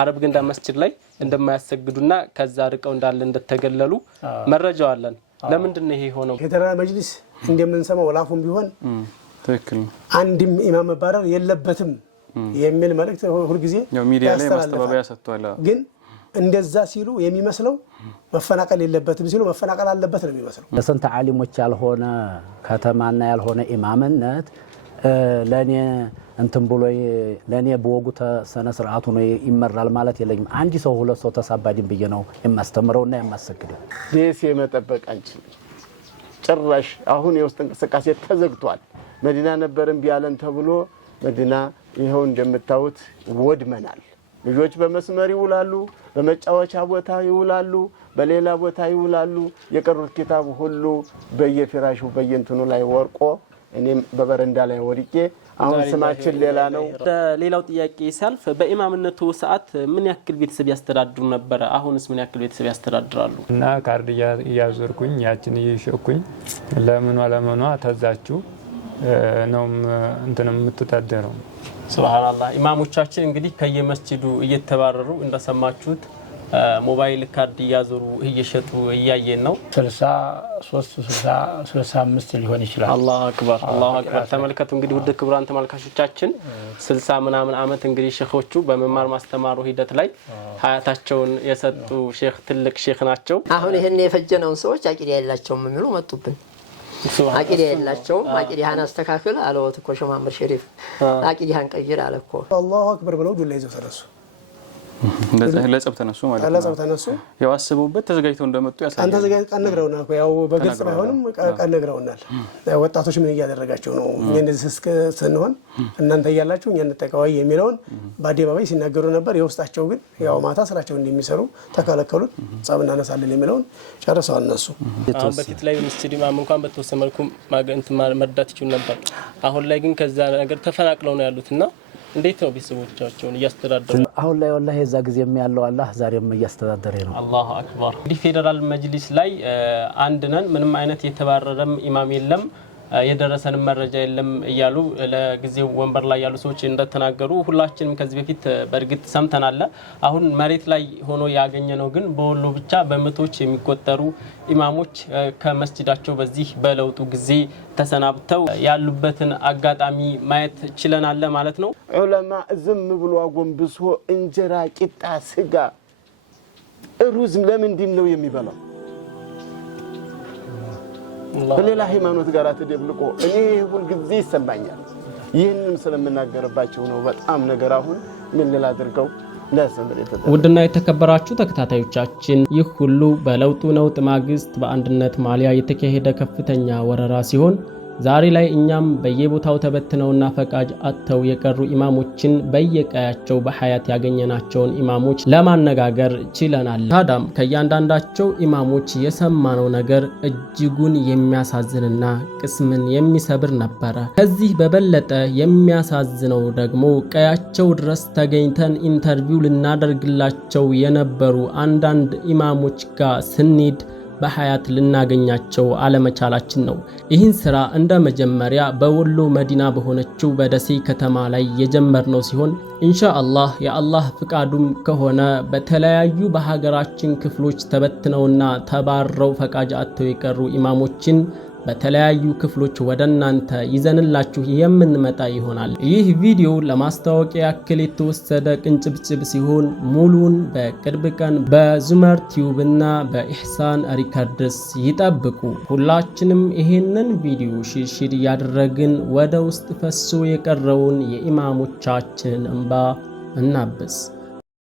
አረብ ገንዳ መስጂድ ላይ እንደማያሰግዱና ከዛ ርቀው እንዳለ እንደተገለሉ መረጃው አለን ለምንድን ነው ይሄ ሆነው ፌደራል መጅሊስ እንደምንሰማው ላፉም ቢሆን ትክክል አንድም ኢማም መባረር የለበትም የሚል መልእክት ሁሉ ጊዜ ያው ሚዲያ ላይ ማስተባበያ ሰጥቷል ግን እንደዛ ሲሉ የሚመስለው መፈናቀል የለበትም ሲሉ መፈናቀል አለበት ነው የሚመስለው ለሰንተ ዓሊሞች ያልሆነ ከተማና ያልሆነ ኢማምነት ለኔ እንትን ብሎ ለኔ በወጉ ተሰነ ስርዓቱ ነው ይመራል ማለት የለኝም አንዲ ሰው ሁለት ሰው ተሳባዲን በየ ነው የማስተምረውና የማሰግደው ደስ የመጠበቅ አንችል ጭራሽ አሁን የውስጥ እንቅስቃሴ ተዘግቷል መዲና ነበርም ቢያለን ተብሎ መዲና ይሄው እንደምታዩት ወድመናል ልጆች በመስመር ይውላሉ በመጫወቻ ቦታ ይውላሉ በሌላ ቦታ ይውላሉ የቀሩት ኪታብ ሁሉ በየፍራሹ በየንተኑ ላይ ወርቆ እኔም በበረንዳ ላይ ወርቄ አሁን ስማችን ሌላ ነው ሌላው ጥያቄ ሲያልፍ በኢማምነቱ ሰዓት ምን ያክል ቤተሰብ ያስተዳድሩ ነበር አሁንስ ምን ያክል ቤተሰብ ያስተዳድራሉ እና ካርድ ያዞርኩኝ ያችን ይሽኩኝ ለምኗ ተዛችሁ ነው እንትንም የምትታደረው ሱብሃንአላህ ኢማሞቻችን እንግዲህ ከየመስጂዱ እየተባረሩ እንደሰማችሁት ሞባይል ካርድ ያዞሩ እየሸጡ እያየን ነው 65 ሊሆን ይችላል አላሁ አክበር ተመልከቱ እንግዲህ ውድ ክብራን ተመልካቾቻችን 60 ምናምን አመት እንግዲህ ሼኾቹ በመማር ማስተማሩ ሂደት ላይ ሀያታቸውን የሰጡ ሼኽ ትልቅ ሼኽ ናቸው አሁን ይሄን የፈጀነውን ሰዎች አቂዳ ያላቸውም የሚሉ መጡብን አቂዳ ያላቸው አቂዳን አስተካክል አለወት እኮ ሸማምር ሸሪፍ አቂዳን ቀይር አለኮ አላሁ አክበር ብለው ዱላ ይዘው ተነሱ ለጸብ ተነሱ ማለት ነው ለጸብ ተነሱ ያው አስበውበት ተዘጋጅተው እንደመጡ ያሳያል አንተ ተዘጋጅተው ቀነግረውናል ያው በግልጽ ባይሆንም ቀነግረውናል ወጣቶች ምን ያደረጋቸው ነው እኛ እንደዚህ ስንሆን እናንተ ያያላችሁ እኛ እንተቀዋይ የሚለውን በአደባባይ ሲናገሩ ነበር የውስጣቸው ግን ያው ማታ ስራቸው እንደሚሰሩ ተከለከሉት ጸብና ነሳለን የሚለውን ጨርሰዋል እነሱ አሁን በፊት ላይ መስጂድ ኢማም እንኳን በተወሰነ መልኩ ማገንት መርዳት ይችላል ነበር አሁን ላይ ግን ከዛ ነገር ተፈናቅለው ነው ያሉትና እንዴት ነው ቢስቦቻቸውን ያስተዳደሩ አሁን ላይ ወላሂ እዛ ጊዜም ያለው አላህ ዛሬም ያስተዳደረ ነው አላሁ አክበር ዲ ፌደራል መጅሊስ ላይ አንድ ነን ምንም አይነት የተባረረም ኢማም የለም የደረሰን መረጃ የለም እያሉ ለጊዜው ወንበር ላይ ያሉ ሰዎች እንደተናገሩ ሁላችንም ከዚህ በፊት በርግጥ ሰምተናል አሁን መሬት ላይ ሆኖ ያገኘነው ግን በወሎ ብቻ በመቶች የሚቆጠሩ ኢማሞች ከመስጂዳቸው በዚህ በለውጡ ጊዜ ተሰናብተው ያሉበትን አጋጣሚ ማየት ችለናል ማለት ነው ዑለማ ዝም ብሎ አጎንብሶ እንጀራ ቂጣ ስጋ ሩዝ ለምንድን ነው የሚበላው በሌላ ሃይማኖት ጋር ተደብልቆ እኔ ሁሉ ጊዜ ይሰማኛል ይሄንን ስለምናገርባቸው ነው በጣም ነገር አሁን ምን ላድርገው ውድና የተከበራችሁ ተከታታዮቻችን ይህ ሁሉ በለውጡ ነውጥ ማግስት በአንድነት ማሊያ የተካሄደ ከፍተኛ ወረራ ሲሆን ዛሬ ላይ እኛም በየቦታው ተበትነውና ፈቃጅ አጥተው የቀሩ ኢማሞችን በየቀያቸው በሐያት ያገኘናቸውን ኢማሞች ለማነጋገር ችለናል ታዳም ከያንዳንዳቸው ኢማሞች የሰማነው ነገር እጅጉን የሚያሳዝንና ቅስምን የሚሰብር ነበር ከዚህ በበለጠ የሚያሳዝነው ደግሞ ቀያቸው ድረስ ተገኝተን ኢንተርቪው ልናደርግላቸው የነበሩ አንዳንድ ኢማሞች ጋር ስንሄድ በሐያት ልናገኛቸው አለመቻላችን ነው ይህን ስራ እንደ መጀመሪያ በወሎ መዲና በሆነችው በደሴ ከተማ ላይ የጀመርነው ሲሆን ኢንሻአላህ የአላህ ፍቃዱም ከሆነ በተለያዩ በሀገራችን ክፍሎች ተበትነውና ተባረው ፈቃጅ አጥተው የቀሩ ኢማሞችን በተለያዩ ክፍሎች ወደናንተ ይዘንላችሁ የምንመጣ ይሆናል ይህ ቪዲዮ ለማስተዋወቂያ ያክል የተወሰደ ቅንጭብጭብ ሲሆን ሙሉን በቅርብ ቀን በዙመር ቲዩብ እና በኢህሳን ሪከርድስ ይጠብቁ ሁላችንም ይሄንን ቪዲዮ ሼር ያደረግን ወደ ውስጥ ፈሶ የቀረውን የኢማሞቻችን እንባ እናብስ